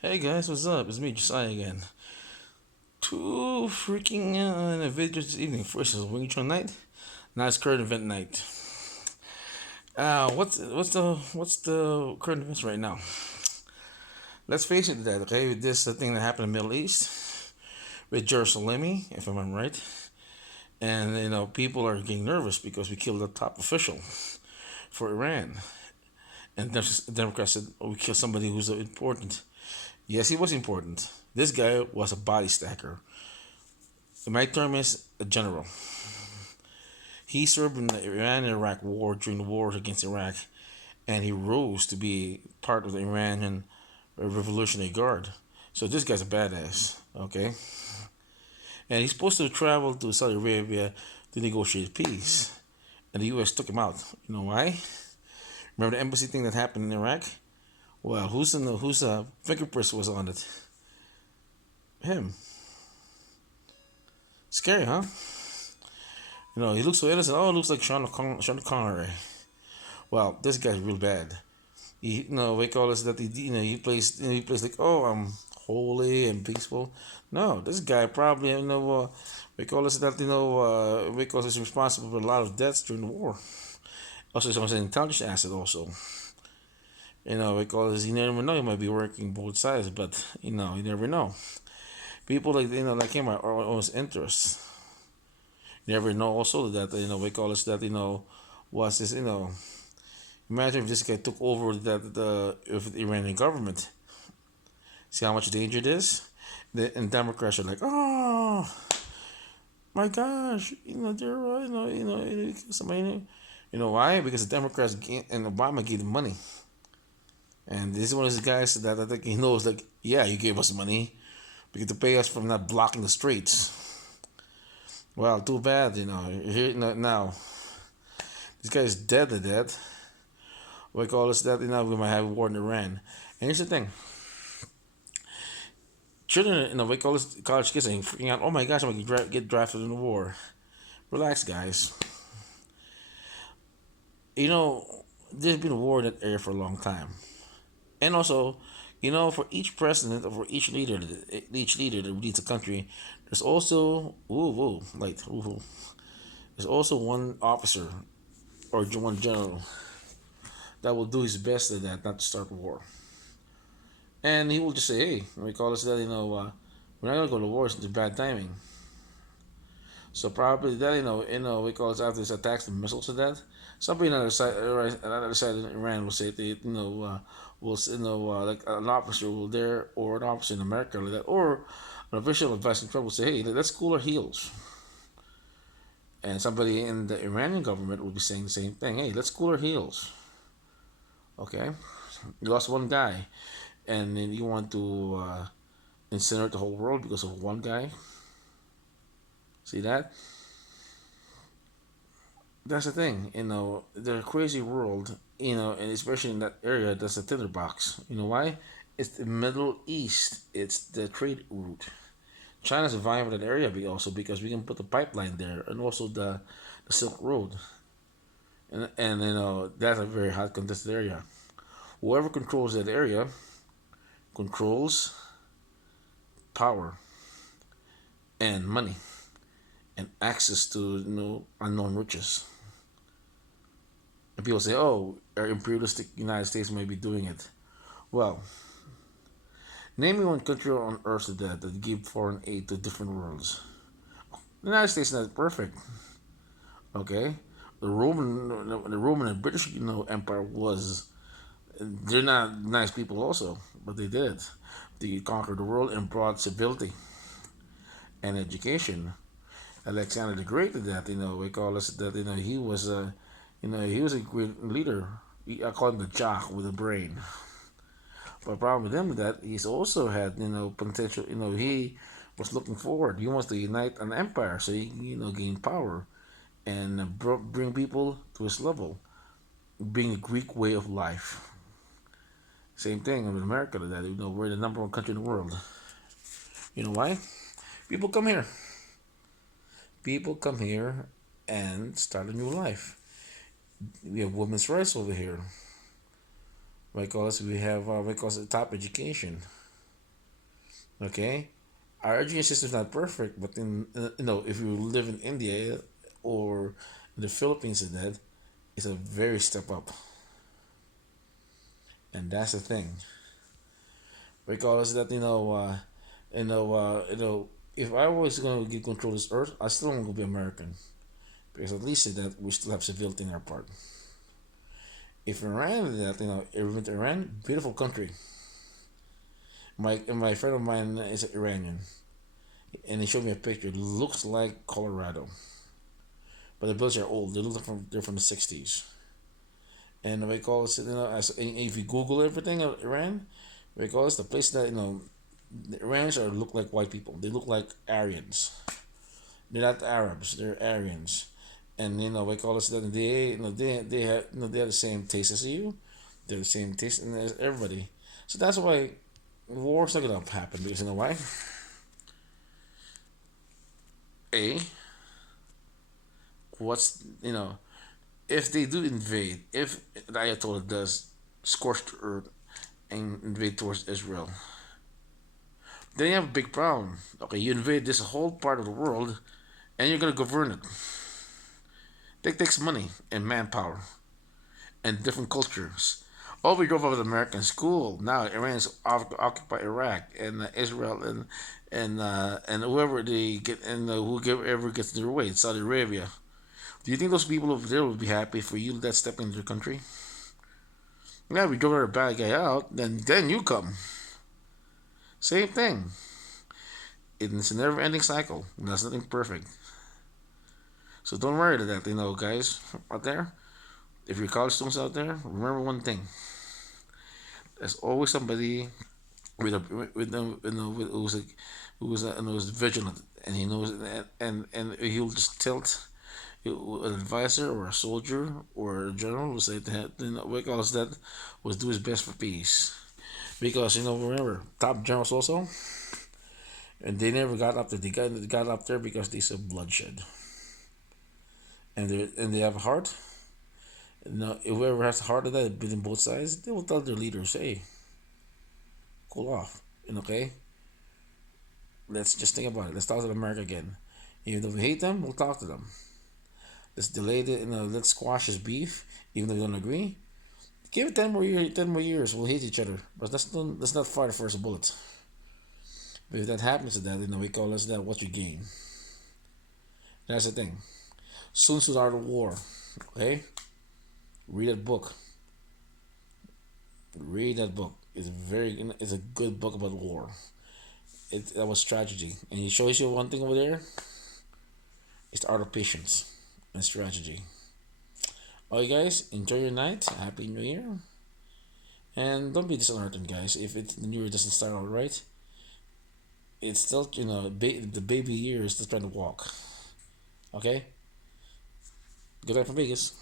Hey guys, what's up? It's me, Josiah again. Two freaking videos this evening. First is Wing Chun night. Now it's current event night. What's the current events right now? Let's face it, that okay, with this thing that happened in the Middle East with Jerusalem, if I'm right, and people are getting nervous because we killed the top official for Iran, and Democrats said, "Oh, we killed somebody who's important." Yes, he was important. This guy was a body stacker. My term is a general. He served in the Iran and Iraq war during the wars against Iraq, and he rose to be part of the Iranian Revolutionary Guard. So this guy's a badass, okay? And he's supposed to travel to Saudi Arabia to negotiate peace, and the U.S. took him out. You know why? Remember the embassy thing that happened in Iraq? Well, whose fingerprints was on it? Him. Scary, huh? He looks so innocent. Oh, it looks like Sean Connery. Well, this guy's real bad. We call this that he plays like, oh, I'm holy and peaceful. No, this guy probably we call this that we call this responsible for a lot of deaths during the war. Also, someone's an intelligence asset. Also, we call this. You never know. He might be working both sides, but you never know. People like him are always interests. You never know. Also, that we call this that what's this Imagine if this guy took over the Iranian government. See how much danger it is? And Democrats are like, oh my gosh, they're somebody. You know why? Because the Democrats and Obama gave them money, and this is one of those guys that I think he knows. Like, yeah, you gave us money because to pay us from not blocking the streets. Well, too bad, Here now, this guy is dead. To dead. We call this that. We might have a war in Iran. And here's the thing: children, we call this college kids, and freaking out. Oh my gosh, I'm gonna get drafted in the war. Relax, guys. you know, there's been a war in that area for a long time, and also, for each president or for each leader that leads a country, there's also there's also one officer or one general that will do his best at that, not to start a war, and he will just say, "Hey, we call this that, we're not gonna go to war. It's bad timing." So probably that we call it after this attacks and missiles to that. Somebody on the other side of Iran will say they will like an officer will there or an officer in America like that or an official advising Trump will say, hey, let's cool our heels. And somebody in the Iranian government will be saying the same thing. Hey, let's cool our heels. Okay, you lost one guy, and then you want to incinerate the whole world because of one guy. See that? That's the thing, the crazy world, and especially in that area, that's a tinderbox. You know why? It's the Middle East. It's the trade route. China's vying for that area, also because we can put the pipeline there, and also the Silk Road, and that's a very hot contested area. Whoever controls that area controls power and money and access to unknown riches. And people say, "Oh, our imperialistic United States may be doing it." Well, name me one country on earth that give foreign aid to different worlds. The United States is not perfect. Okay, the Roman and British Empire was. They're not nice people also, but they did. They conquered the world and brought civility and education. Alexander the Great did that. We call us that. He was a great leader. I call him the jock with a brain. But the problem with him is that he's also had potential. He was looking forward. He wants to unite an empire so he can gain power and bring people to his level, bring a Greek way of life. Same thing with America. That we're the number one country in the world. You know why? People come here. People come here and start a new life. We have women's rights over here. Because we have because of top education. Okay, our education system is not perfect, but if you live in India or in the Philippines, and that it's a very step up, and that's the thing. Because that if I was going to get control of this earth, I still want to be American because at least that we still have civility in our part. If Iran did that, Iran, beautiful country. My friend of mine is an Iranian, and he showed me a picture. It looks like Colorado, but the buildings are old. They're from the '60s, and we call it if you Google everything of Iran, we call it the place that the Iranians are look like white people. They look like Aryans. They're not Arabs. They're Aryans, and we call it that they have the same taste as you. They're the same taste as everybody. So that's why war's not gonna happen because you know why? A what's if they do invade, if the Ayatollah does scorch the earth and invade towards Israel, then you have a big problem. Okay, you invade this whole part of the world and you're gonna govern it. That takes money and manpower and different cultures. Oh, we drove over the American school. Now Iran's occupy Iraq and Israel and whoever they get and whoever gets their way, Saudi Arabia. Do you think those people over there would be happy for you that step into their country? Yeah, we drove a bad guy out, then you come. Same thing. It's a never-ending cycle. There's nothing perfect. So don't worry that guys out there. If you're college students out there, remember one thing: there's always somebody with a with who's vigilant, and he knows, and he'll just tilt. An advisor or a soldier or a general will say that because that was do his best for peace. Because remember top generals also, and they never got up there. They got up there because they saw bloodshed, and they have a heart. Whoever has a heart of that, been in both sides, they will tell their leaders, "Hey, cool off." And okay, let's just think about it. Let's talk to America again. Even though we hate them, we'll talk to them. Let's delay it. Let's squash this beef, even though we don't agree. Give it 10 more years. 10 more years, we'll hate each other. But let's not fire the first bullet. But if that happens to that, we call us that. What you gain? That's the thing. Sun Tzu's Art of War. Okay, read that book. Read that book. It's a good book about war. That was strategy, and he shows you one thing over there. It's the art of patience and strategy. All right, guys, enjoy your night. Happy New Year, and don't be disheartened, guys. If the New Year doesn't start out right, it's still the baby year is still trying to walk. Okay, good night from Vegas.